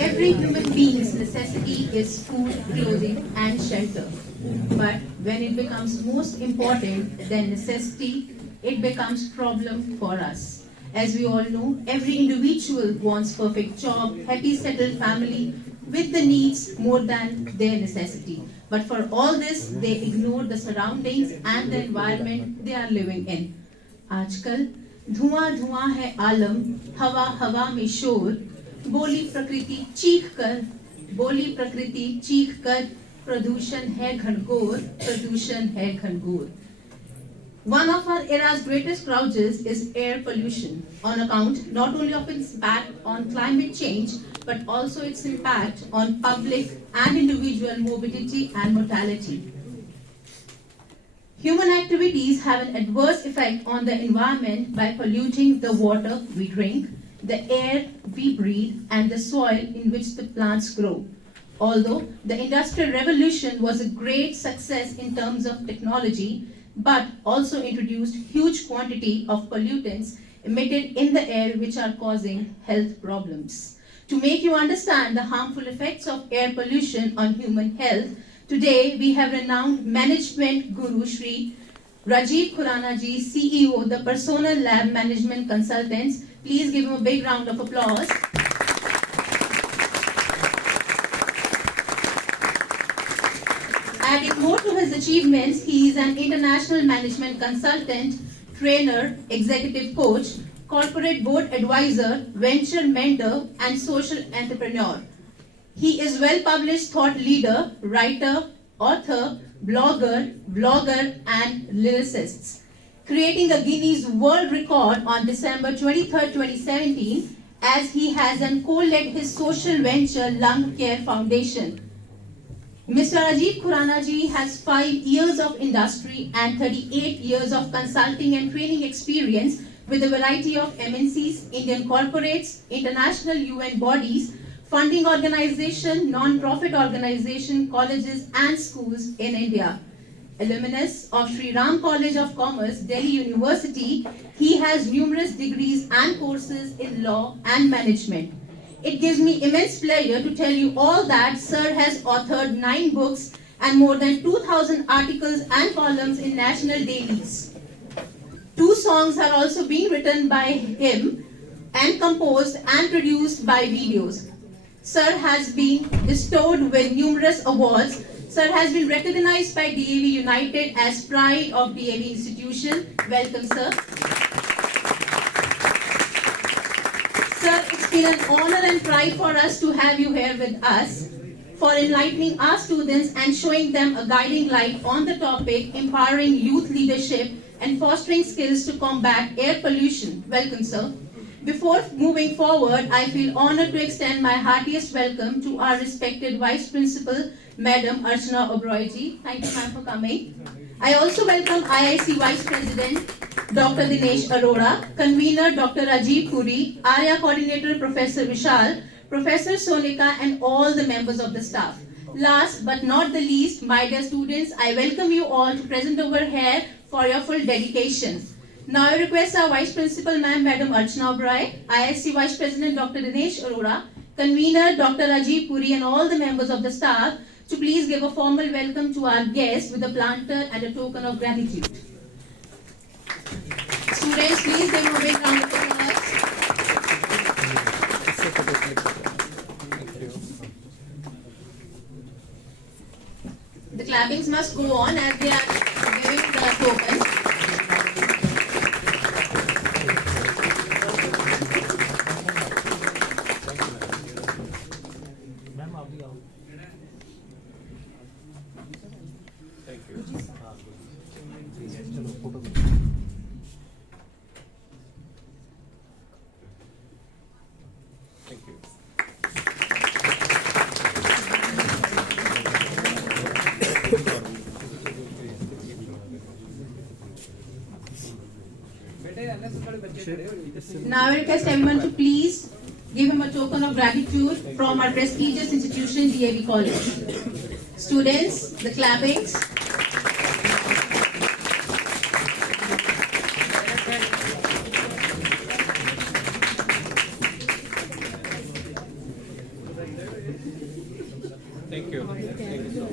Every human being's necessity is food, clothing, and shelter. But when it becomes most important than necessity, it becomes problem for us. As we all know, every individual wants perfect job, happy settled family with the needs more than their necessity. But for all this, they ignore the surroundings and the environment they are living in. आजकल धुआं धुआं है आलम, हवा हवा में शोर, बोली प्रकृति चीख कर, प्रदूषण है घनघोर. One of our era's greatest scourges is air pollution, on account not only of its impact on climate change, but also its impact on public and individual mobility and mortality. Human activities have an adverse effect on the environment by polluting the water we drink, the air we breathe, and the soil in which the plants grow. Although the Industrial Revolution was a great success in terms of technology, but also introduced huge quantity of pollutants emitted in the air which are causing health problems. To make you understand the harmful effects of air pollution on human health, today we have renowned management guru Shri Rajiv Khurana ji, CEO, the Personal Lab Management Consultants. Please give him a big round of applause. Adding more to his achievements, he is an international management consultant, trainer, executive coach, corporate board advisor, venture mentor, and social entrepreneur. He is well-published thought leader, writer, author, blogger, and lyricist, creating a Guinness World Record on December 23, 2017, as he has co-led his social venture Lung Care Foundation. Mr. Rajiv Khurana ji has 5 years of industry and 38 years of consulting and training experience with a variety of MNCs, Indian corporates, international UN bodies, funding organization, non-profit organization, colleges and schools in India. Alumnus of Sri Ram College of Commerce, Delhi University, he has numerous degrees and courses in law and management. It gives me immense pleasure to tell you all that Sir has authored 9 books and more than 2,000 articles and columns in national dailies. 2 songs are also being written by him and composed and produced by videos. Sir has been bestowed with numerous awards. Sir has been recognized by DAV United as Pride of DAV Institution. Welcome, sir. Sir, it's been an honor and pride for us to have you here with us, for enlightening our students and showing them a guiding light on the topic, empowering youth leadership and fostering skills to combat air pollution. Welcome, sir. Before moving forward, I feel honored to extend my heartiest welcome to our respected Vice Principal, Madam Archana Oberoi ji. Thank you, ma'am, for coming. I also welcome IIC Vice President, Dr. Dinesh Arora, Convener Dr. Rajiv Puri, ARIA Coordinator Professor Vishal, Professor Sonika, and all the members of the staff. Last but not the least, my dear students, I welcome you all to present over here for your full dedication. Now I request our Vice Principal, Ma'am, Madam Archana Oberoi, IIC Vice President Dr. Dinesh Arora, Convener Dr. Rajiv Puri, and all the members of the staff to please give a formal welcome to our guest with a planter and a token of gratitude. Students, please give a big round of applause. The clappings must go on as they are giving the tokens. Now I request everyone to please give him a token of gratitude from our prestigious institution, DAV College. Students, the clappings. Thank you. Thank you so much.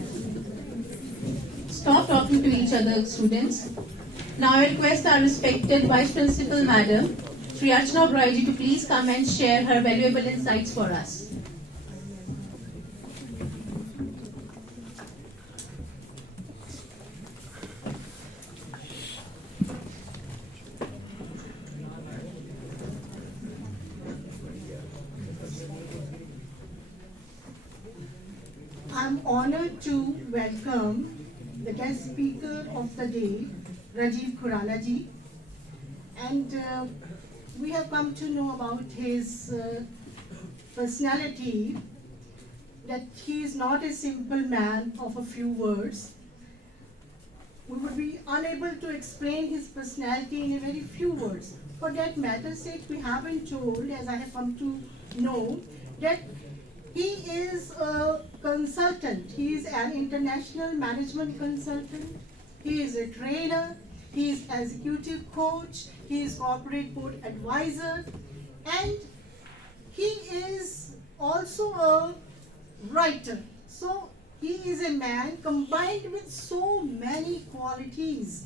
Stop talking to each other, students. Now I request our respected Vice Principal Madam, Shri Archana Braiji, to please come and share her valuable insights for us. I'm honored to welcome the guest speaker of the day, Rajiv Khurana ji. And we have come to know about his personality, that he is not a simple man of a few words. We would be unable to explain his personality in a very few words. For that matter's sake, we have been told, as I have come to know, that he is a consultant. He is an international management consultant. He is a trainer. He is executive coach. He is corporate board advisor. And he is also a writer. So he is a man combined with so many qualities.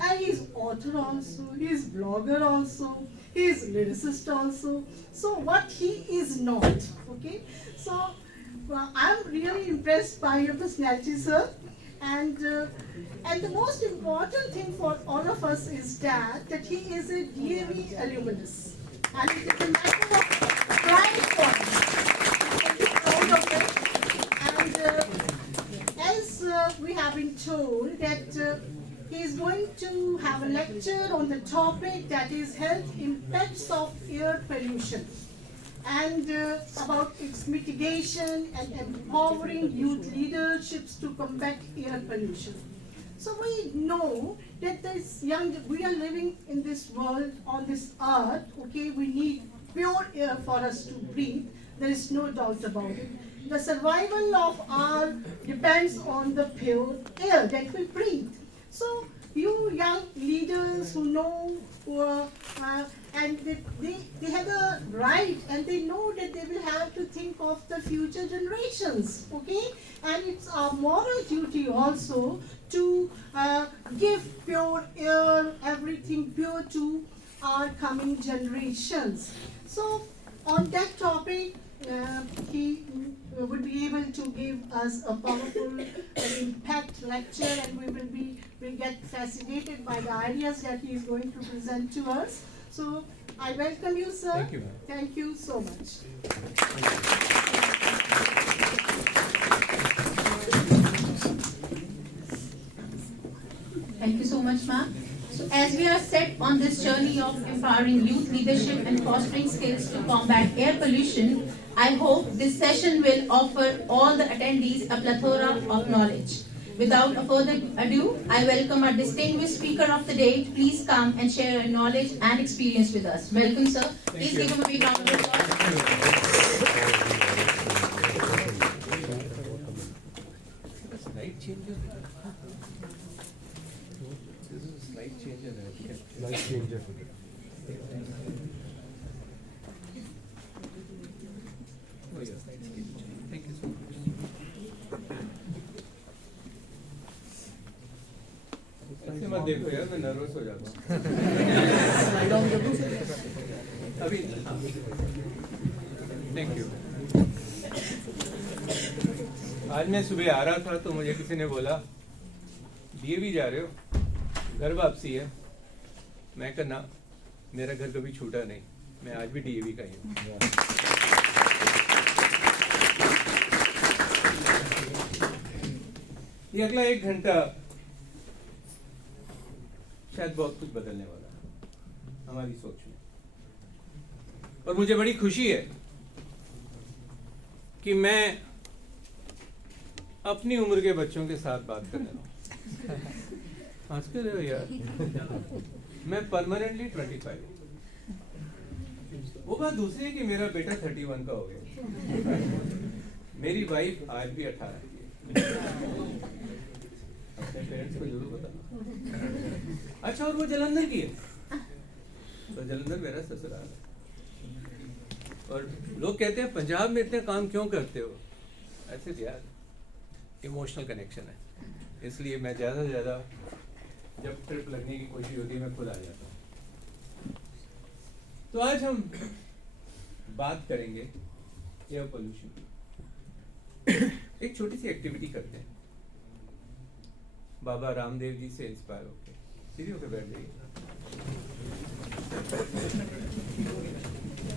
And he is author also. He is blogger also. He is lyricist also. So what he is not, okay? So I'm really impressed by your personality, sir. And the most important thing for all of us is that he is a DAV alumnus. And it is a matter of pride for us. I'm proud of it. And as we have been told that he is going to have a lecture on the topic that is health impacts of air pollution, and about its mitigation and empowering youth leaderships to combat air pollution. So we know that we are living in this world, on this earth, okay, we need pure air for us to breathe. There is no doubt about it. The survival of our depends on the pure air that we breathe. So you young leaders who know, and they have a right, and they know that they will have to think of the future generations, okay? And it's our moral duty also to give pure air, everything pure to our coming generations. So on that topic, he would be able to give us a powerful impact lecture, and we'll get fascinated by the ideas that he is going to present to us. So I welcome you, sir. Thank you, ma'am. Thank you so much. Thank you so much, ma'am. So as we are set on this journey of empowering youth leadership and fostering skills to combat air pollution, I hope this session will offer all the attendees a plethora of knowledge. Without further ado, I welcome our distinguished speaker of the day to please come and share her knowledge and experience with us. Welcome, sir. Please give him a big round of applause. Slide changer. This is a slide changer. Slide changer. Oh, yeah. Thank you so much. ऐसे मत देखो यार, मैं nervous हो जाता हूँ। अभी thank you. आज मैं सुबह आ रहा था तो मुझे किसी ने बोला डीएवी जा रहे हो, घर वापसी है। मैं कहा ना, मेरा घर कभी छूटा नहीं, मैं आज भी डीएवी का ही हूँ। ये अगला 1 घंटा शायद बहुत कुछ बदलने वाला है हमारी सोच में, और मुझे बड़ी खुशी है कि मैं अपनी उम्र के बच्चों के साथ बात करने लगा। हंस के रहे हो यार, मैं परमानेंटली 25। वो बात दूसरी है कि मेरा बेटा 31 का हो गया, मेरी वाइफ आज भी 18 की है। अपने पेरेंट्स को जरूर बताना। अच्छा, और वो जलंधर की है, तो जलंधर मेरा ससुराल है। और लोग कहते हैं पंजाब में इतने काम क्यों करते हो, ऐसे यार इमोशनल कनेक्शन है, इसलिए मैं ज़्यादा से ज़्यादा जब ट्रिप लगने की कोशिश होती है मैं खुद आ जाता हूँ। तो आज हम बात करेंगे एयर पोल्यूशन की। एक छोटी सी एक्टिविटी करते हैं, बाबा रामदेव जी से इंस्पायर होकर सीधे होकर बैठ जाइए।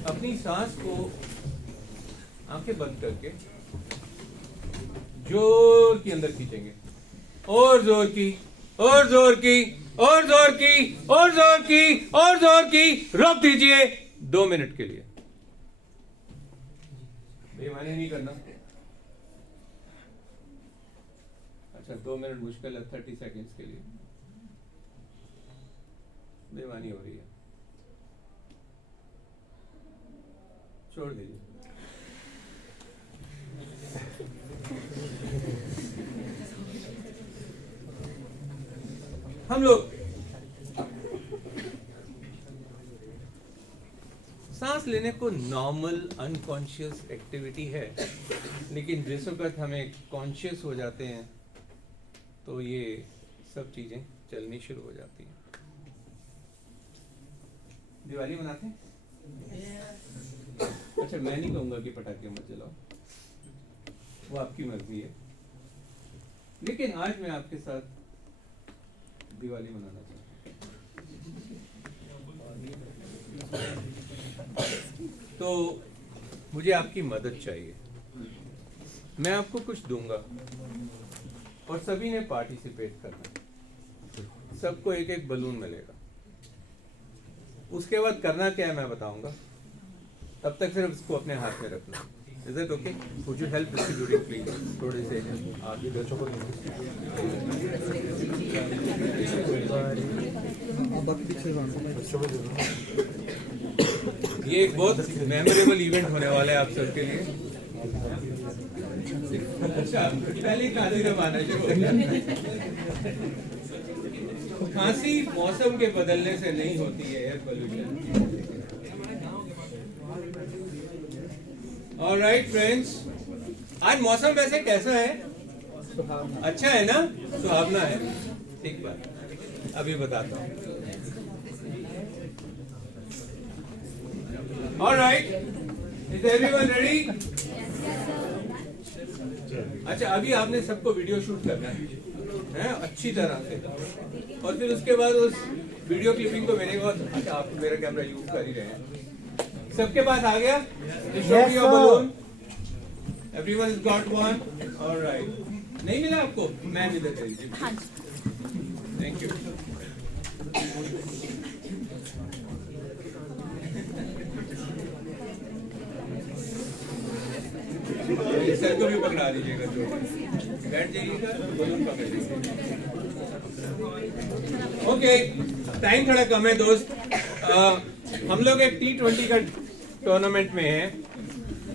अपनी सांस को आंखें बंद करके जोर की अंदर खींचेंगे, और जोर की, और जोर की, और जोर की, और जोर की, और जोर की, रोक दीजिए 2 मिनट के लिए। बेईमानी नहीं करना। अच्छा 2 मिनट मुश्किल है, 30 सेकेंड्स के लिए बेईमानी हो रही है, छोड़ दीजिए। हम लोग सांस लेने को नॉर्मल अनकॉन्शियस एक्टिविटी है, लेकिन जिस वक्त हमें कॉन्शियस हो जाते हैं तो ये सब चीजें चलनी शुरू हो जाती हैं। दिवाली मनाते हैं? अच्छा मैं नहीं कहूंगा कि पटाखे मत जलाओ, वो आपकी मर्जी है, लेकिन आज मैं आपके साथ दिवाली मनाना चाहता हूं। तो मुझे आपकी मदद चाहिए। मैं आपको कुछ दूंगा और सभी ने पार्टिसिपेट करना है। सबको एक एक बलून मिलेगा। उसके बाद करना क्या है मैं बताऊंगा, तब तक सिर्फ इसको अपने हाथ में रखना। Is it okay? Would you help distributing please? थोड़े से आगे बच्चों को ये एक बहुत मेमोरेबल इवेंट होने वाला है आप सबके लिए। अच्छा पहले खांसी का माना खांसी मौसम के बदलने से नहीं होती है, एयर पोल्यूशन। ऑलराइट फ्रेंड्स, आज मौसम वैसे कैसा है? अच्छा है ना, सुहावना है। ठीक बात, अभी बताता हूँ। Alright, is everyone ready? अच्छा अभी आपने सबको वीडियो शूट करना है अच्छी तरह से, और फिर उसके बाद उस वीडियो क्लिपिंग को मेरे पास, अच्छा आप मेरा कैमरा यूज कर ही रहे हैं, सबके पास आ गया? Balloon everyone has got one? Alright, नहीं मिला आपको? मैं भी दे दीजिए। Thank you. सर को भी पकड़ा दीजिएगा, जो बैठ जाइएगा, बलून पकड़ लीजिए। ओके, टाइम थोड़ा कम है दोस्त। हम लोग एक T20 का टूर्नामेंट में है।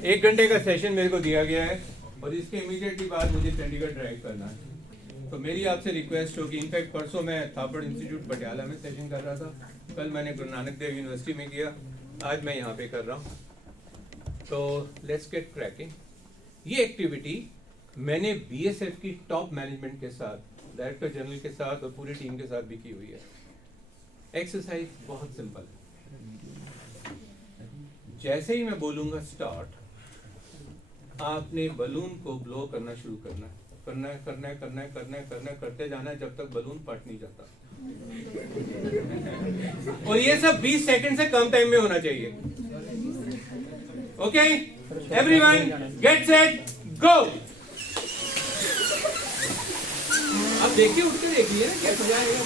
1 घंटे का सेशन मेरे को दिया गया है और इसके इमीडिएटली बाद मुझे चंडीगढ़ ड्राइव करना है। तो मेरी आपसे रिक्वेस्ट होगी, इनफैक्ट परसों मैं थापड़ इंस्टीट्यूट पटियाला में सेशन कर रहा था, कल मैंने गुरु नानक देव यूनिवर्सिटी में किया, आज मैं यहाँ पे कर रहा हूँ। तो लेट्स गेट क्रैकिंग। ये एक्टिविटी मैंने BSF की टॉप मैनेजमेंट के साथ, डायरेक्टर जनरल के साथ और पूरी टीम के साथ भी की हुई है। एक्सरसाइज बहुत सिंपल है। जैसे ही मैं बोलूंगा स्टार्ट, आपने बलून को ब्लो करना शुरू करना है, करना है, करना है, करना है, करना है, करना है, करते जाना है जब तक बलून फट नहीं जाता। और ये सब 20 सेकंड से कम टाइम में होना चाहिए। Okay, everyone get set go. अब देखिए, उठ के देखिए ना कैसे जाएगा।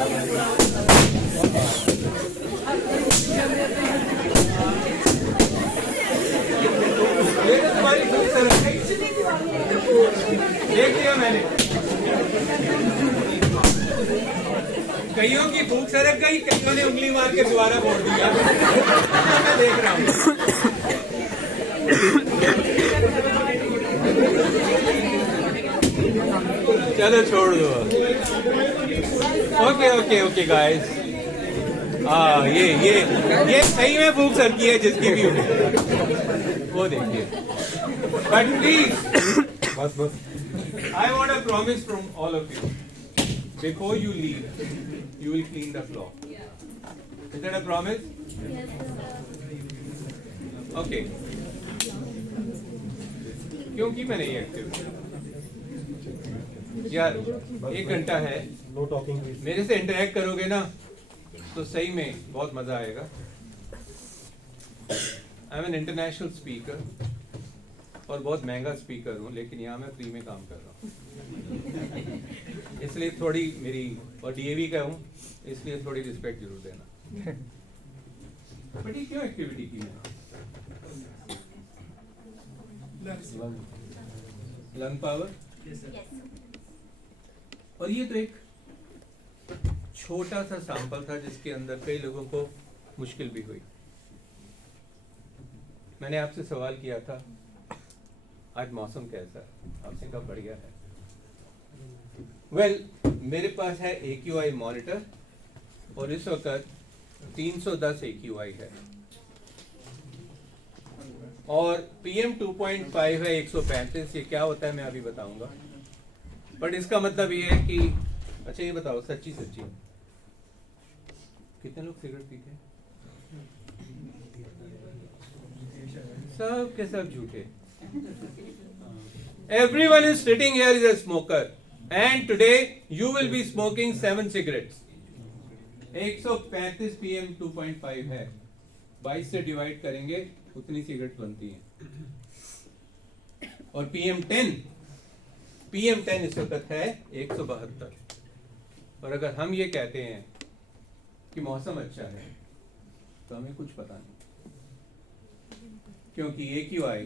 ये तो तुम्हारी फूक सरक गई। देख लिया मैंने, कईयों की फूक सरक गई, कईयों ने उंगली मार के दोबारा मोड़ दिया। मैं देख रहा हूँ। चलो छोड़ दो। ओके ओके ओके गाइस, हाँ ये सही में फूक सरकी है जिसकी भी हो, वो देखिए। बट प्लीज, बस I want a promise from all of you, before you leave you will clean the floor. Is that a promise? Yes, sir. Okay. क्यों की मैंने ये एक्टिविटी यार, 1 घंटा है, नो टॉकिंग प्लीज। मेरे से इंटरेक्ट करोगे ना तो सही में बहुत मजा आएगा। I am an international speaker और बहुत महंगा स्पीकर हूँ, लेकिन यहाँ मैं फ्री में काम कर रहा हूँ। इसलिए थोड़ी मेरी, और डीएवी का हूँ इसलिए थोड़ी रिस्पेक्ट जरूर देना। बट ये क्यों एक्टिविटी की है? Lung power. और ये तो एक छोटा सा सैंपल था जिसके अंदर कई लोगों को मुश्किल भी हुई। मैंने आपसे सवाल किया था आज मौसम कैसा है, आपसे कहा बढ़िया है। मेरे पास है AQI मॉनिटर और इस वक्त 310 AQI है और PM 2.5 है 135। ये क्या होता है मैं अभी बताऊंगा, बट इसका मतलब ये है कि, अच्छा ये बताओ सच्ची कितने लोग सिगरेट पीते हैं? सब के सब झूठे। Everyone is sitting here is a smoker and today you will be smoking 7 cigarettes. 135 PM 2.5 है, 22 से डिवाइड करेंगे उतनी सिगरेट बनती है। और PM 10 इस वक्त है 172। और अगर हम ये कहते हैं कि मौसम अच्छा है तो हमें कुछ पता नहीं, क्योंकि AQI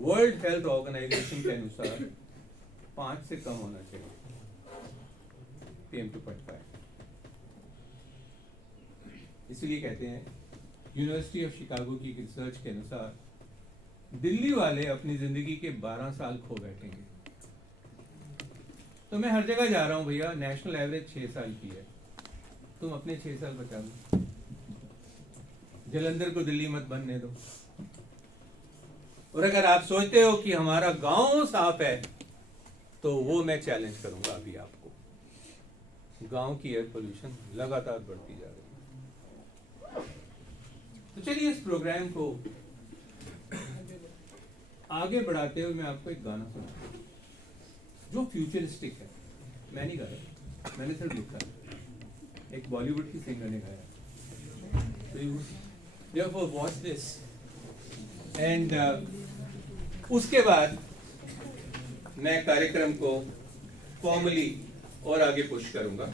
वर्ल्ड हेल्थ ऑर्गेनाइजेशन के अनुसार 5 से कम होना चाहिए PM 2.5। इसलिए कहते हैं यूनिवर्सिटी ऑफ शिकागो की रिसर्च के अनुसार दिल्ली वाले अपनी जिंदगी के 12 साल खो बैठेंगे। तो मैं हर जगह जा रहा हूं भैया, नेशनल एवरेज 6 साल की है, तुम अपने 6 साल बचा लो, जलंधर को दिल्ली मत बनने दो। और अगर आप सोचते हो कि हमारा गांव साफ है तो वो मैं चैलेंज करूंगा अभी आपको। गांव की एयर पोल्यूशन लगातार बढ़ती जा रही है। तो चलिए इस प्रोग्राम को आगे बढ़ाते हुए मैं आपको एक गाना सुनाऊंगा जो फ्यूचरिस्टिक है। मैं नहीं गाया, मैंने सिर्फ लिखा है, एक बॉलीवुड की सिंगर ने गाया। Therefore watch this and उसके बाद मैं कार्यक्रम को फॉर्मली और आगे पुश करूंगा।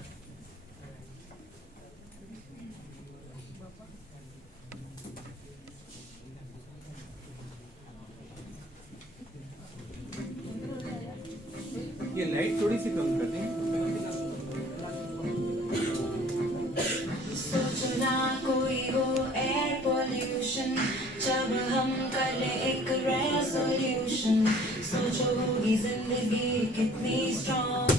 ये लाइट थोड़ी सी कम कर दें। सोचना कोई हो एयर पोल्यूशन, जब हम कर ले एक रेजोल्यूशन। सोचो होगी जिंदगी कितनी स्ट्रॉन्ग,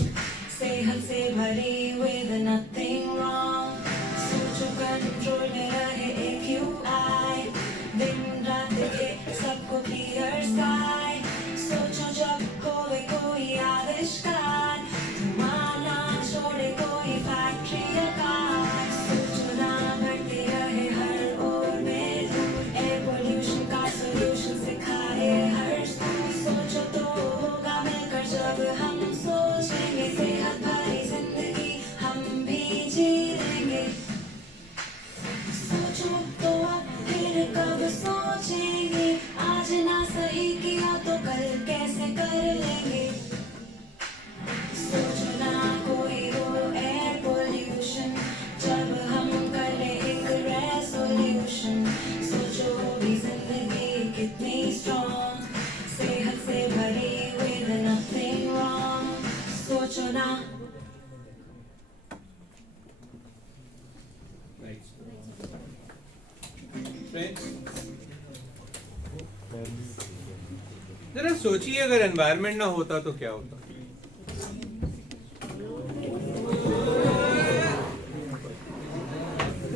सेहत से भरी with nothing wrong। सोचो कंट्रोल में रहे AQI, दिन रात के सबको clear sky। सोचो जब कोई आविष्कार, धुआं ना छोड़े कोई फैक्ट्री या कार। सोचो ना बढ़ते रहे हर ओर में धूल, एयर पोल्यूशन का सोल्यूशन सिखाए हर स्कूल। सोचो तो होगा मिलकर जब हम सोचेंगे, सेहत भरी जिंदगी हम भी जी लेंगे। सोचो तो अब फिर कब सोचेंगे, आज ना सही किया तो कल कैसे कर लेंगे। सोचो ना कोई हो सोचिए अगर एनवायरनमेंट ना होता तो क्या होता।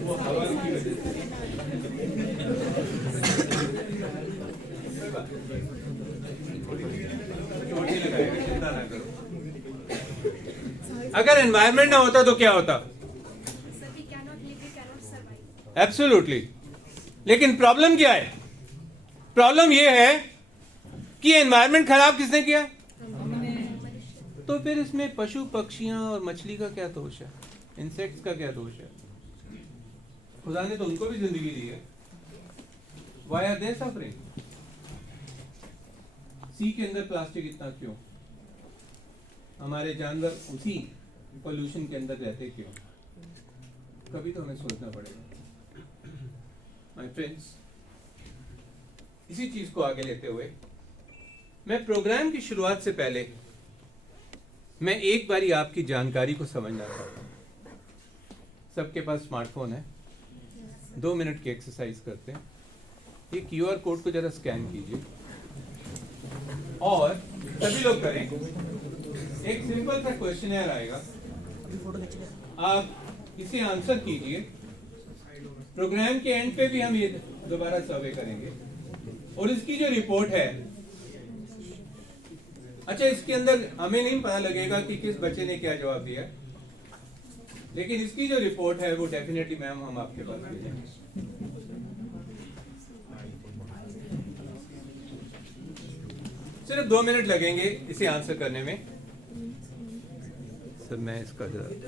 वो हवा की वजह से। चोट नहीं लगाएगा, चिंता ना करो। अगर एनवायरनमेंट ना होता तो क्या होता? एब्सोल्युटली। लेकिन प्रॉब्लम क्या है? प्रॉब्लम यह है कि एनवायरनमेंट खराब किसने किया? तो फिर इसमें पशु पक्षियां और मछली का क्या दोष है? इंसेक्ट्स का क्या दोष है? खुदा ने तो उनको भी जिंदगी दी है। Why are they suffering? Sea के अंदर प्लास्टिक इतना क्यों? हमारे जानवर उसी पोल्यूशन के अंदर रहते क्यों? कभी तो हमें सोचना पड़ेगा। माय फ्रेंड्स, इसी चीज को आगे लेते हुए मैं प्रोग्राम की शुरुआत से पहले मैं एक बारी आपकी जानकारी को समझना चाहता हूं। सबके पास स्मार्टफोन है, 2 मिनट की एक्सरसाइज करते हैं। ये QR कोड को जरा स्कैन कीजिए और सभी लोग करें। एक सिंपल सा क्वेश्चनर आएगा, आप इसे आंसर कीजिए। प्रोग्राम के एंड पे भी हम ये दोबारा सर्वे करेंगे और इसकी जो रिपोर्ट है, अच्छा इसके अंदर हमें नहीं पता लगेगा कि किस बच्चे ने क्या जवाब दिया, लेकिन इसकी जो रिपोर्ट है वो डेफिनेटली मैम हम आपके पास भेजेंगे। सिर्फ 2 मिनट लगेंगे इसे आंसर करने में। सर मैं इसका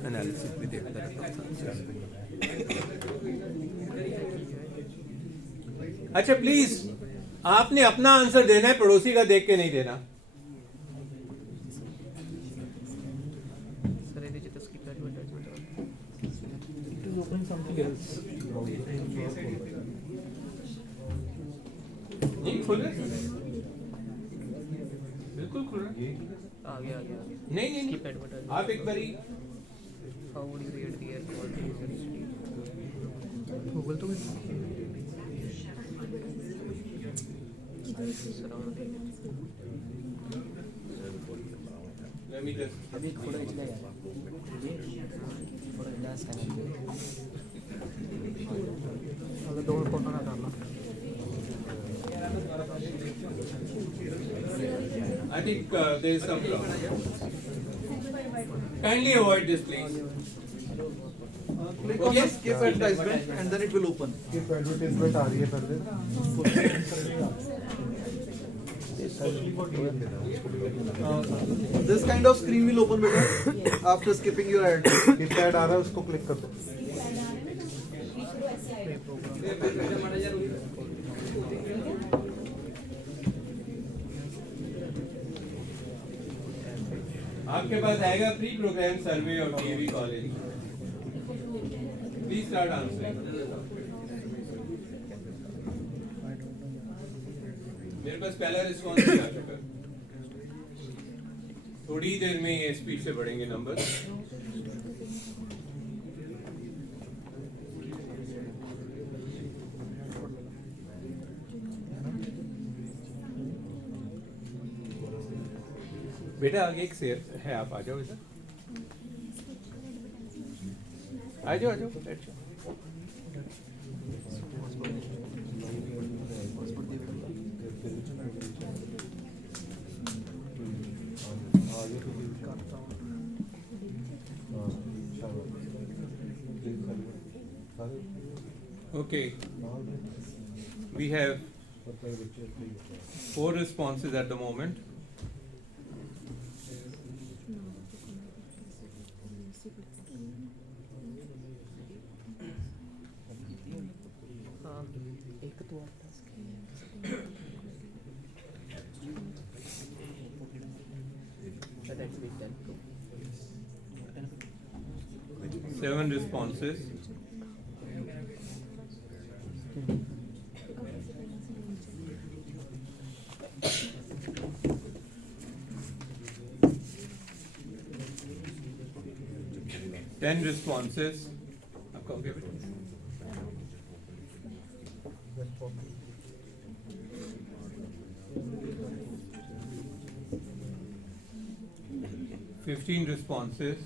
एनालिसिस भी देखता रहता हूं। अच्छा प्लीज, आपने अपना आंसर देना है, पड़ोसी का देख के नहीं देना। नहीं खुल रहा, बिल्कुल खुल रहा। आ गया नहीं नहीं नहीं, आप एक बारी how would you rate the air quality Google तो let me just अभी थोड़ा इतना यार थोड़ा इतना साइलेंट अगर 2 फोटो ना करना। I think there is some problem. Kindly avoid this, please. Click on the skip advertisement and then it will open. skip advertisement आ रही है पहले This kind of screen will open beta after skipping your ad. skip ad आ रहा है उसको click कर दो। आपके पास आएगा प्री प्रोग्राम सर्वे और DAV college. Please start answering. मेरे पास पहला रिस्पॉन्स आ चुका। थोड़ी देर में ये स्पीड से बढ़ेंगे नंबर। बेटा आगे एक शेर है, आप आ जाओ इधर, आ जाओ बैठ जाओ। Okay, we have 4 responses at the moment. एक तो आता that's big then 7 responses. Ten responses. आपका हो गया बेटा? 15 responses.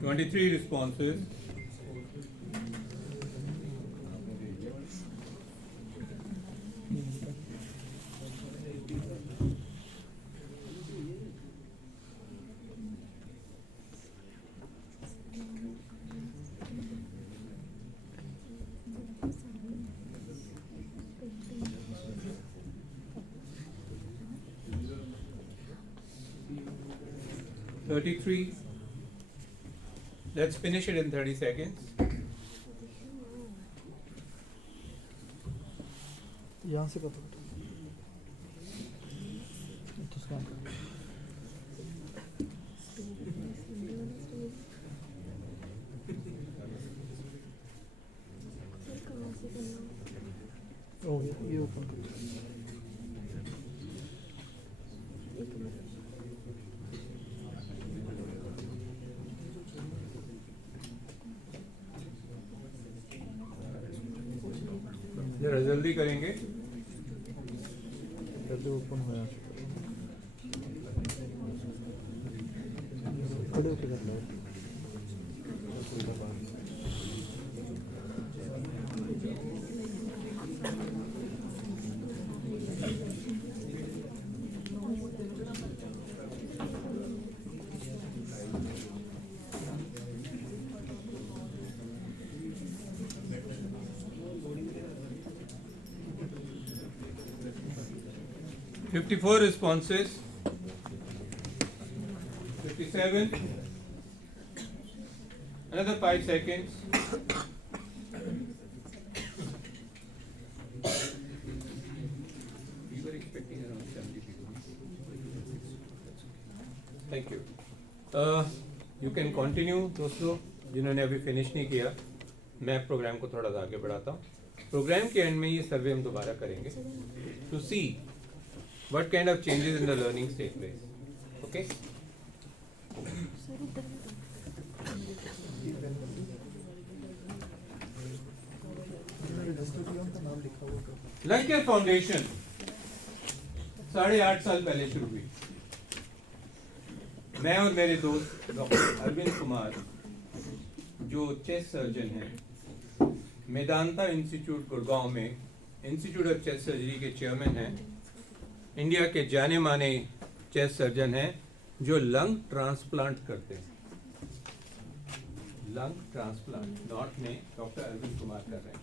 Twenty-three responses. Thirty-three. Let's finish it in 30 seconds. यहाँ से करो तो स्कैन हो गया ये ओपन कर जरा जल्दी करेंगे. जल्दी ओपन हो खड़े होकर कर लो Fifty-four responses. 57. Another 5 seconds. We were expecting around 70 people. Thank you. You can continue, दोस्तों जिन्होंने अभी फिनिश नहीं किया. मैं प्रोग्राम को थोड़ा सा आगे बढ़ाता हूँ. प्रोग्राम के एंड में ये सर्वे हम दोबारा करेंगे to see what kind of changes in the learning take place. Okay? लंकेर फाउंडेशन 8.5 साल पहले शुरू हुई. मैं और मेरे दोस्त डॉक्टर अरविंद कुमार जो चेस्ट सर्जन हैं, मेदांता इंस्टीट्यूट गुड़गांव में इंस्टीट्यूट ऑफ चेस्ट सर्जरी के चेयरमैन हैं, इंडिया के जाने माने चेस्ट सर्जन हैं जो लंग ट्रांसप्लांट करते हैं. लंग ट्रांसप्लांट नॉर्थ में डॉक्टर अरविंद कुमार कर रहे हैं.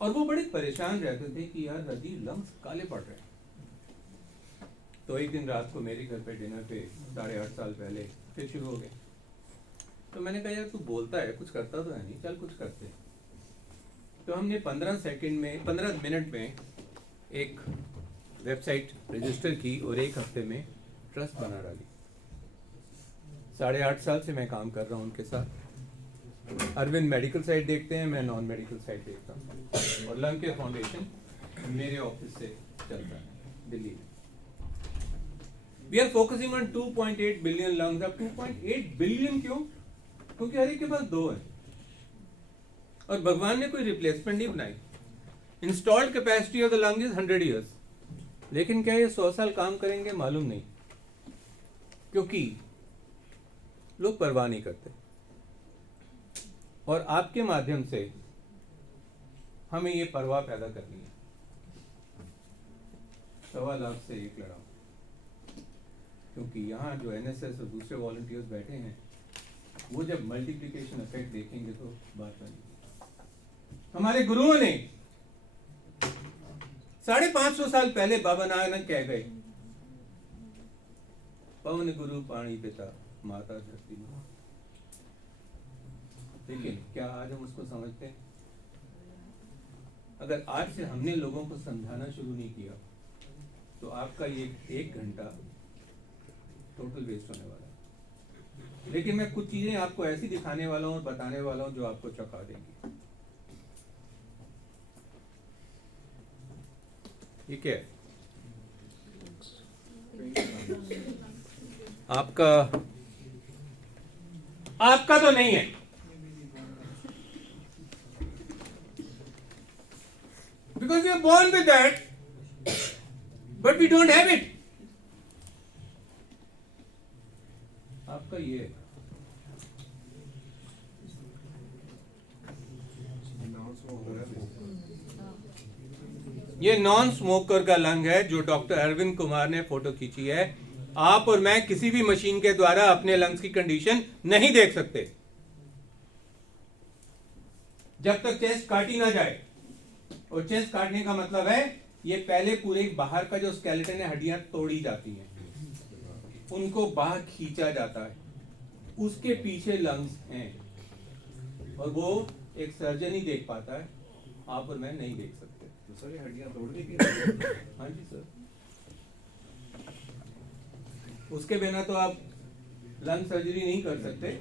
और वो बड़े परेशान रहते थे कि यार रदी लंग्स काले पड़ रहे हैं. तो एक दिन रात को मेरे घर पे डिनर पे 8.5 साल पहले फिर शुरू हो गए. तो मैंने कहा यार तू बोलता है कुछ करता तो है नहीं, चल कुछ करते हैं. तो हमने 15 मिनट में एक वेबसाइट रजिस्टर की और 1 हफ्ते में ट्रस्ट बना डाली. 8.5 साल से मैं काम कर रहा हूँ उनके साथ. अरविंद मेडिकल साइड देखते हैं, मैं नॉन मेडिकल साइड देखता हूँ. और लंकेर फाउंडेशन मेरे ऑफिस से चलता है दिल्ली में. We are focusing on 2.8 billion lungs. अब 2.8 बिलियन क्यों? क्योंकि हर एक के पास 2 है और भगवान ने कोई रिप्लेसमेंट नहीं बनाई. Installed capacity of the lung is 100 years. लेकिन क्या ये 100 साल काम करेंगे मालूम नहीं, क्योंकि लोग परवाह नहीं करते. और आपके माध्यम से हमें ये परवाह पैदा करनी है. 1.25 लाख से 1 लड़ा, क्योंकि यहाँ जो एनएसएस और दूसरे वॉलंटियर्स बैठे हैं वो जब मल्टीप्लिकेशन इफेक्ट देखेंगे तो बात बनेगी. हमारे गुरुओं ने 550 साल पहले बाबा नानक कह गए, पवन गुरु पाणी पिता माता धरती माँ. लेकिन क्या आज हम उसको समझते हैं? अगर आज से हमने लोगों को समझाना शुरू नहीं किया तो आपका ये 1 घंटा टोटल वेस्ट होने वाला है. लेकिन मैं कुछ चीजें आपको ऐसी दिखाने वाला हूँ और बताने वाला हूँ जो आपको चौंका देंगी. ये क्या है? आपका तो नहीं है, because we are born with that, but we don't have it. आपका ये है। ये नॉन स्मोकर का लंग है जो डॉक्टर अरविंद कुमार ने फोटो खींची है। आप और मैं किसी भी मशीन के द्वारा अपने लंग्स की कंडीशन नहीं देख सकते जब तक चेस्ट काटी ना जाए। और चेस्ट काटने का मतलब है ये पहले पूरे बाहर का जो स्केलेटन है, हड्डियां तोड़ी जाती हैं, उनको बाहर खींचा जाता है, उसके पीछे लंग्स हैं और वो एक सर्जन ही देख पाता है, आप और मैं नहीं देख सकते। तो सर ये हड्डियां तोड़ दी हाँ जी सर, उसके बिना तो आप लंग सर्जरी नहीं कर सकते।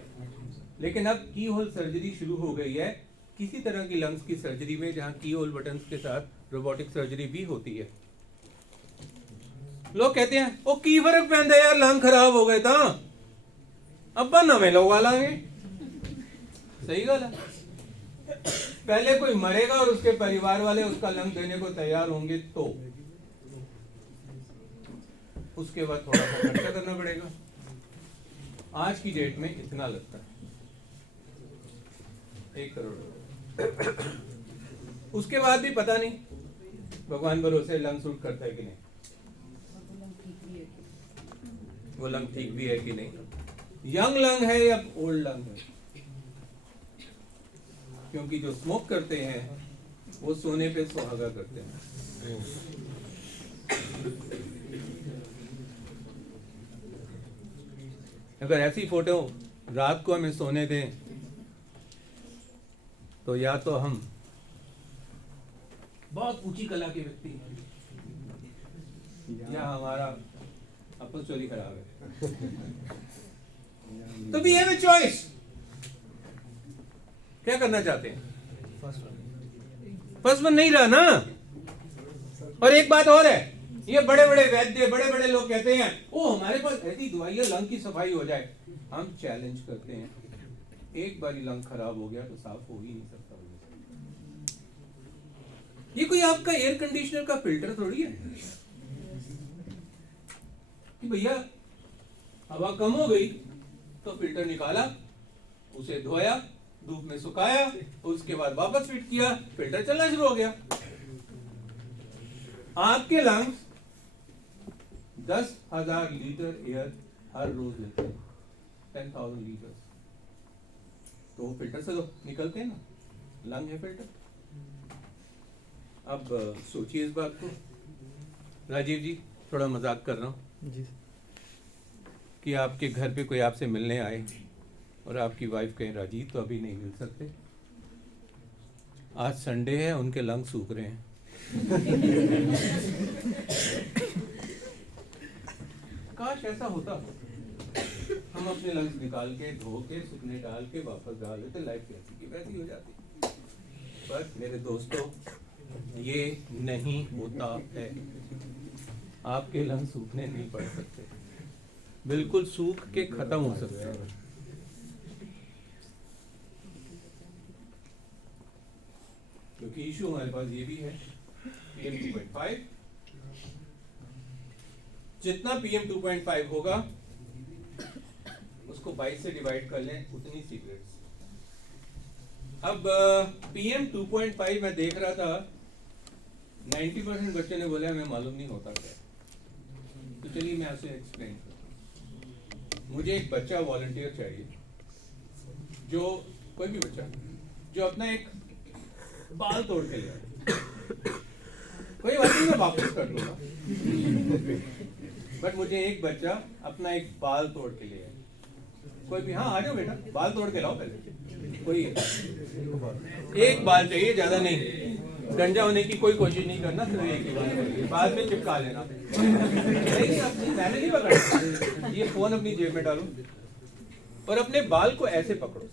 लेकिन अब की होल सर्जरी शुरू हो गई है, किसी तरह की लंग्स की सर्जरी में जहां की होल बटन्स के साथ रोबोटिक सर्जरी भी होती है। लोग कहते हैं ओ की फर्क पैंदा यार, लंग खराब हो गए था अब्बा नवे लगा लांगे। सही गल है, पहले कोई मरेगा और उसके परिवार वाले उसका लंग देने को तैयार होंगे तो उसके बाद थोड़ा सा खर्चा करना पड़ेगा। आज की डेट में इतना लगता है 1 करोड़। उसके बाद भी पता नहीं, भगवान भरोसे लंग सूट करता है कि नहीं, वो लंग ठीक भी है कि नहीं, यंग लंग है या ओल्ड लंग है। क्योंकि जो स्मोक करते हैं वो सोने पे सुहागा करते हैं। अगर ऐसी फोटो रात को हमें सोने दें तो या तो हम बहुत ऊंची कला के व्यक्ति हैं या हमारा अपन चोरी खराब है। तो वी हैव अ चॉइस, क्या करना चाहते हैं? फर्स्ट वन नहीं रहा ना। और एक बात और है, ये बड़े बड़े वैद्य, बड़े बड़े लोग कहते हैं ओ हमारे पास ऐसी दवाई है लंग की सफाई हो जाए। हम चैलेंज करते हैं, एक बारी लंग खराब हो गया तो साफ हो ही नहीं सकता। ये कोई आपका एयर कंडीशनर का फिल्टर थोड़ी है कि भैया हवा कम हो गई तो फिल्टर निकाला, उसे धोया, धूप में सुखाया, उसके बाद वापस फिट किया, फिल्टर चलना शुरू हो गया। आपके लंग्स 10,000 लीटर एयर हर रोज लेते हैं, 10,000 लीटर। तो वो फिल्टर से तो निकलते हैं ना, लंग है फिल्टर। अब सोचिए इस बात को। राजीव जी, थोड़ा मजाक कर रहा हूँ जी कि आपके घर पे कोई आपसे मिलने आए और आपकी वाइफ कहे राजीव तो अभी नहीं मिल सकते, आज संडे है, उनके लंग सूख रहे हैं। काश ऐसा होता, हम अपने लंग्स निकाल के धो के सूखने डाल के वापस डाल देते, लाइफ कैसी की वैसी हो जाती। पर मेरे दोस्तों ये नहीं होता है। आपके लंग सूखने नहीं पड़ सकते, बिल्कुल सूख के खत्म हो सकते हैं। क्योंकि इशू हमारे पास ये भी है PM 2.5, जितना PM 2.5 होगा उसको 22 से डिवाइड कर लें, उतनी सिगरेट्स। अब PM 2.5 मैं देख रहा था, 90% बच्चे ने बोला हमें मालूम नहीं होता क्या। तो चलिए मैं आपसे एक्सप्लेन करता हूँ। मुझे एक बच्चा वॉलंटियर चाहिए, जो कोई भी बच्चा जो अपना एक बाल तोड़ के ले आए। कोई बात नहीं, मैं वापस कर दूंगा, बट मुझे एक बच्चा अपना एक बाल तोड़ के ले आए। कोई भी, हाँ आ जाओ बेटा, बाल तोड़ के लाओ पहले। कोई एक बाल चाहिए, ज्यादा नहीं। गंजा होने की कोई कोशिश नहीं करना, सिर्फ एक ही बाल चाहिए, बाद में चिपका लेना। नहीं, मैंने नहीं पकड़ा। ये फोन अपनी जेब में डालो और अपने बाल को ऐसे पकड़ो,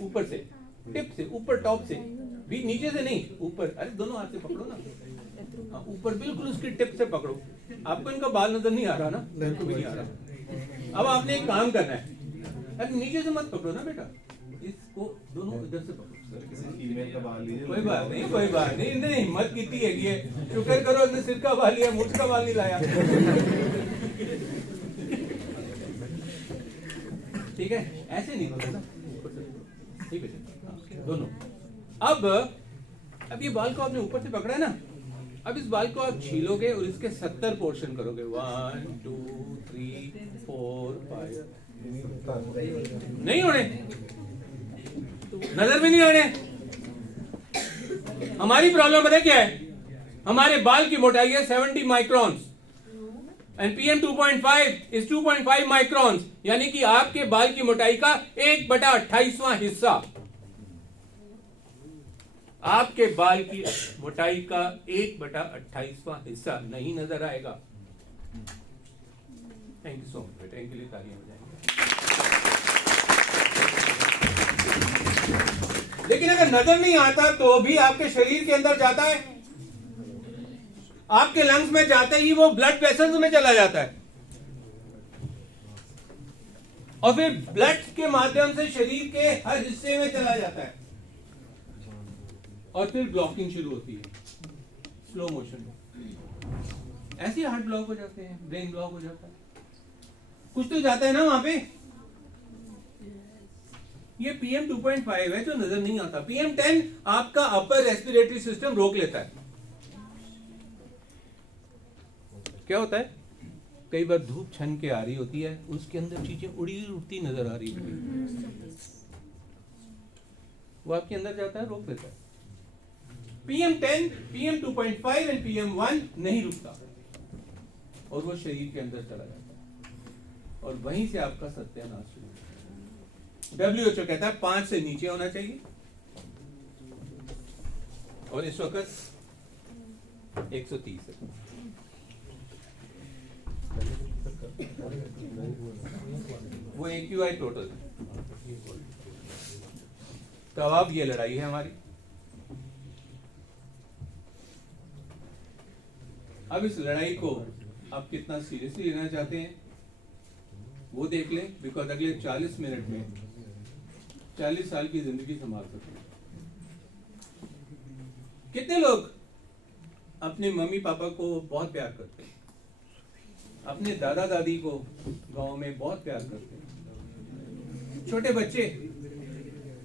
ऊपर से, टिप से ऊपर, टॉप से भी, नीचे से नहीं, ऊपर। अरे दोनों हाथ से पकड़ो ना, हाँ, ऊपर बिल्कुल उसकी टिप से पकड़ो। आपको इनका बाल नजर नहीं आ रहा ना? मेरे को भी नहीं आ रहा। अब आपने एक काम करना है, अरे नीचे से मत पकड़ो ना बेटा, इसको दोनों इधर से पकड़ो। किसी फीमेल का बाल लीजिए। कोई बात नहीं, कोई बात नहीं, इनने हिम्मत की है ये, शुक्र करो इसने सिर का बाल लिया, मुझ का बाल नहीं लाया। ठीक है, ऐसे नहीं होता ना, ठीक है, हाँ, दोनों। अब ये बाल को आपने ऊपर से पकड़ा है ना, अब इस बाल को आप छीलोगे और इसके 70 पोर्शन करोगे, 1 2 3 4 5। नहीं होने, नजर भी नहीं आने। हमारी प्रॉब्लम पता है क्या है? हमारे बाल की मोटाई है 70 microns and PM 2.5 is 2.5 microns, यानी कि आपके बाल की मोटाई का 1/28वां हिस्सा, आपके बाल की मोटाई का 1/28वां हिस्सा नहीं नजर आएगा। थैंक यू सो मच बेटा, इनके लिए तालियां बजाएंगे। लेकिन अगर नजर नहीं आता तो भी आपके शरीर के अंदर जाता है, आपके लंग्स में जाते ही वो ब्लड वेसल्स में चला जाता है और फिर ब्लड के माध्यम से शरीर के हर हिस्से में चला जाता है और फिर ब्लॉकिंग शुरू होती है स्लो मोशन में। ऐसे हार्ट ब्लॉक हो जाते हैं, ब्रेन ब्लॉक हो जाता है, कुछ तो जाता है ना वहां पे। ये PM 2.5 है जो नजर नहीं आता। PM 10 आपका अपर रेस्पिरेटरी सिस्टम रोक लेता है। क्या होता है, कई बार धूप छन के आ रही होती है, उसके अंदर चीजें उड़ी उड़ती नजर आ रही होती है, वो आपके अंदर जाता है, रोक देता है। PM 10, PM 2.5 एंड PM 1 नहीं रुकता और वो शरीर के अंदर चला जाता है और वहीं से आपका सत्यानाश शुरू होता है। WHO कहता है 5 से नीचे होना चाहिए और इस वक्त 130 है। वो AQI टोटल। तो अब ये लड़ाई है हमारी। अब इस लड़ाई को आप कितना सीरियसली लेना चाहते हैं वो देख लें, बिकॉज अगले 40 मिनट में 40 साल की जिंदगी संभाल सकते हैं। कितने लोग अपने मम्मी पापा को बहुत प्यार करते हैं, अपने दादा दादी को गांव में बहुत प्यार करते हैं। छोटे बच्चे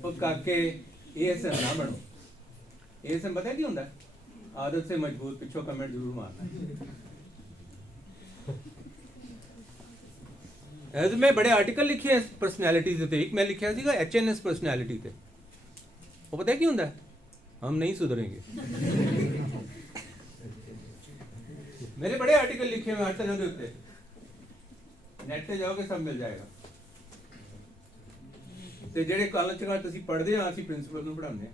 वो काके ASM ना बनो। ASM पता है क्या होता है? आदत से मजबूर। पिछो कमेंट जरूर मारना है। मैं बड़े आर्टिकल लिखे हैं पर्सनैलिटीज थे। एक मैं लिखा सीगा HNS पर्सनैलिटी थे। वो पता है क्या होता है? हम नहीं सुधरेंगे। मेरे बड़े आर्टिकल लिखे हुए हर तरह के उत्ते, नेट पे जाओगे सब मिल जाएगा। ते जेड़े कॉलेज च तुसीं पढ़दे आ असीं प्रिंसिपल नूं पढ़ाਉਂਦੇ आ।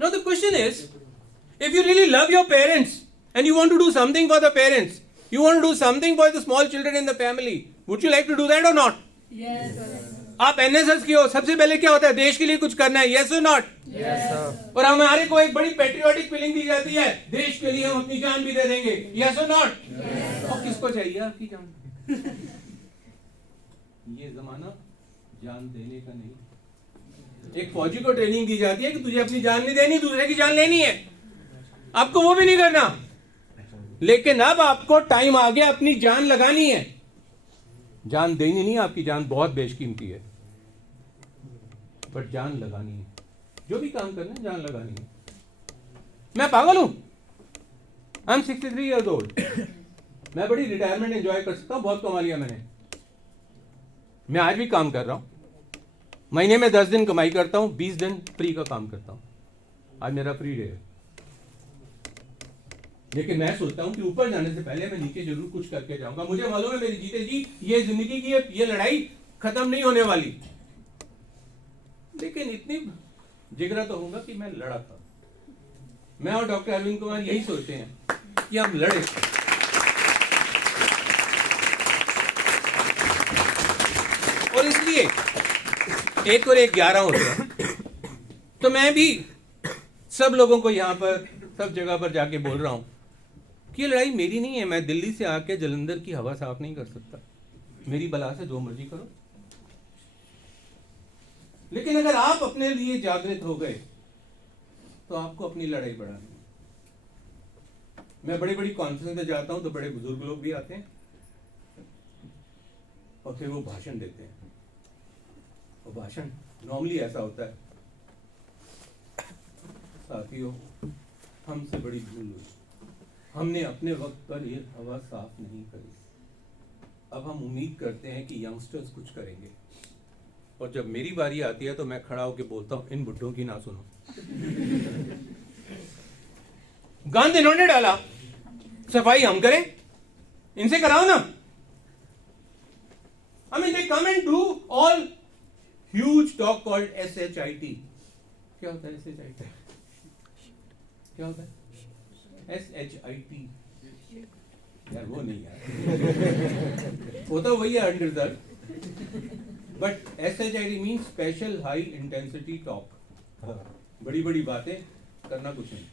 Now the question is, if you really love your parents and you want to do something for the parents, you want to do something for the small children in the family, would you like to do that or not? Yes. आप NSS की हो, सबसे पहले क्या होता है? देश के लिए कुछ करना है, yes or not? Yes, sir. और हमारे को एक बड़ी पेट्रियोटिक फीलिंग दी जाती है, देश के लिए हम अपनी जान भी दे देंगे, yes or not? Yes. और किसको चाहिए आपकी जान? ये जमाना जान देने का नहीं। एक फौजी को ट्रेनिंग दी जाती है कि तुझे अपनी जान नहीं देनी, दूसरे की जान लेनी है, आपको वो भी नहीं करना। लेकिन अब आपको टाइम आ गया अपनी जान लगानी है। जान देनी नहीं, आपकी जान बहुत बेशकीमती है, बट जान लगानी है। जो भी काम करना है जान लगानी है। मैं पागल हूं? I am 63 years old. मैं बड़ी रिटायरमेंट एंजॉय कर सकता हूं, बहुत कमा लिया मैंने। मैं आज भी काम कर रहा हूं, महीने में 10 दिन कमाई करता हूं, 20 दिन फ्री का काम करता हूं। आज मेरा फ्री डे है। लेकिन मैं सोचता हूं कि ऊपर जाने से पहले मैं नीचे जरूर कुछ करके जाऊंगा। मुझे मालूम है मेरी जीते जी ये जिंदगी की ये लड़ाई खत्म नहीं होने वाली, लेकिन इतनी जिगरा तो होगा कि मैं लड़ा था। मैं और डॉक्टर अरविंद कुमार यही सोचते हैं कि हम लड़े। और इसलिए 1 और 1 11 होते हैं। तो मैं भी सब लोगों को यहाँ पर सब जगह पर जाके बोल रहा हूं कि ये लड़ाई मेरी नहीं है। मैं दिल्ली से आके जलंधर की हवा साफ नहीं कर सकता। मेरी बला से जो मर्जी करो। लेकिन अगर आप अपने लिए जागृत हो गए तो आपको अपनी लड़ाई बढ़ानी है। मैं बड़ी बड़ी कॉन्फ्रेंस में जाता हूं तो बड़े बुजुर्ग लोग भी आते हैं और फिर वो भाषण देते हैं। और भाषण नॉर्मली ऐसा होता है, साथियों हमसे बड़ी भूल हुई, हमने अपने वक्त पर ये हवा साफ नहीं करी। अब हम उम्मीद करते हैं कि यंगस्टर्स कुछ करेंगे और जब मेरी बारी आती है तो मैं खड़ा होकर बोलता हूं इन बुड्ढों की ना सुनो। गंद इन्होंने डाला, सफाई हम करें, इनसे कराओ ना। I mean they come and do all huge talk called SHIT। क्या होता है SHIT? क्या होता है SHIT? यार वो नहीं यार, वो तो वही है under. But SHIT means special high intensity talk. बड़ी बड़ी बातें करना कुछ नहीं।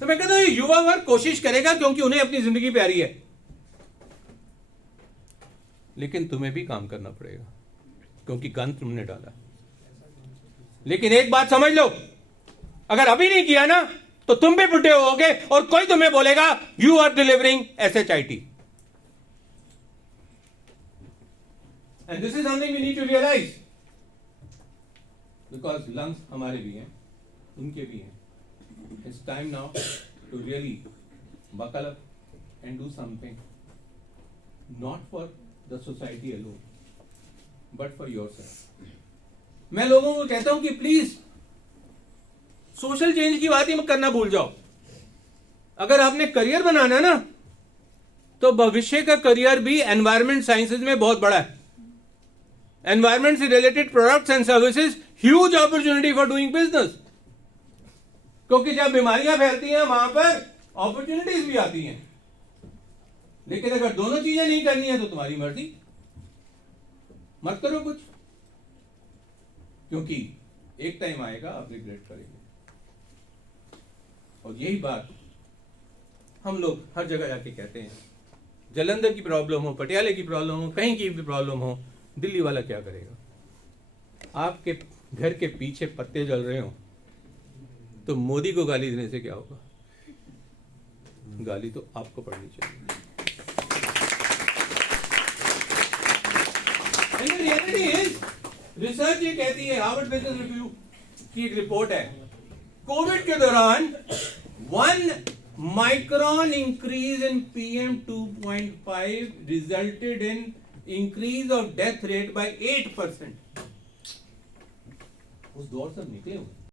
तो मैं कहता हूं युवा वर्ग कोशिश करेगा क्योंकि उन्हें अपनी जिंदगी प्यारी है, लेकिन तुम्हें भी काम करना पड़ेगा क्योंकि गंद तुमने डाला। लेकिन एक बात समझ लो, अगर अभी नहीं किया ना तो तुम भी बुढ़े होगे और कोई तुम्हें बोलेगा you are delivering SHIT। And this is something we need to realize, because lungs हमारे भी हैं, उनके भी हैं। It's time now to really buckle up and do something, not for the society alone, but for yourself. मैं लोगों को कहता हूं कि प्लीज सोशल चेंज की बात ही मत करना भूल जाओ। अगर आपने करियर बनाना है ना तो भविष्य का करियर भी एनवायरमेंट साइंसेज में बहुत बड़ा है। एनवायरमेंट से related products and services, huge opportunity for doing business. क्योंकि जब बीमारियां फैलती हैं वहां पर अपॉर्चुनिटीज भी आती हैं। लेकिन अगर दोनों चीजें नहीं करनी है तो तुम्हारी मर्जी, मत करो कुछ, क्योंकि एक टाइम आएगा आप रिग्रेट करेंगे। और यही बात हम लोग हर जगह जाके कहते हैं। जलंधर की प्रॉब्लम हो, पटियाले की प्रॉब्लम हो, कहीं की भी प्रॉब्लम हो, दिल्ली वाला क्या करेगा? आपके घर के पीछे पत्ते जल रहे हो तो मोदी को गाली देने से क्या होगा? गाली तो आपको पड़नी चाहिए। रियलिटी इज, रिसर्च ये कहती है, हार्वर्ड बिजनेस रिव्यू की एक रिपोर्ट है, कोविड के दौरान 1 micron increase in PM 2.5 resulted in increase of death rate by 8%। उस दौर से निकले हुए